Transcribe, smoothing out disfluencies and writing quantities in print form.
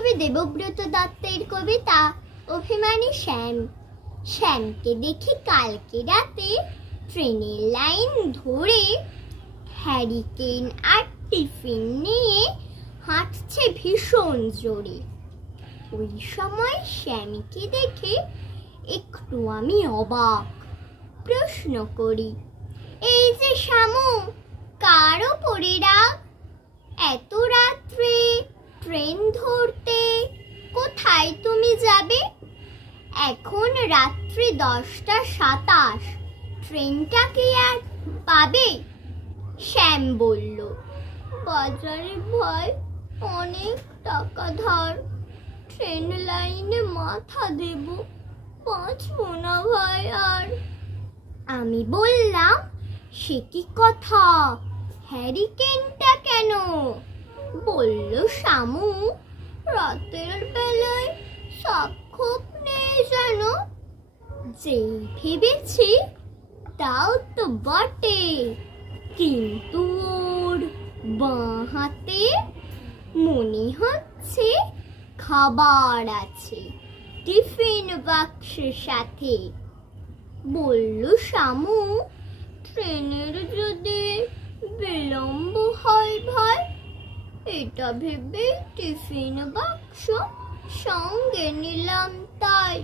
কবি দেবব্রত দত্তের কবিতা অভিমানী শ্যাম। শ্যামকে দেখি কালকে রাতে ট্রেনের লাইন ধরে হ্যারিকেন আর টিফিন নিয়ে হাঁটছে ভীষণ জোরে। ওই সময় শ্যামকে দেখে একটু আমি অবাক। প্রশ্ন করি, এই যে শ্যামু, কার ওপরে রাগ? এত রাত্রে ট্রেন ধরতে কোথায় তুমি যাবে? এখন রাত্রি 10টা 27, ট্রেনটা কি আর পাবে? শ্যাম বলল, বাজারে ভাই অনেক টাকা ধার, ট্রেন লাইনে মাথা দেব, বাঁচবো না ভাই আর। আমি বললাম, সে কি কথা, হ্যারিকেনটা কেন? বলল শ্যামু, রাতের বেলায় সাক্ষপ নেই যেন। যেই ভেবেছি তাও তো বটে, কিন্তু ওর বাঁ হাতে মনে হচ্ছে খাবার আছে, টিফিন বাক্সের সাথে। বলল শ্যামু, ট্রেনের যদি বিলম্ব হয় ভাই, এটা ভেবে টিফিন বাক্স সঙ্গে নিলাম তাই।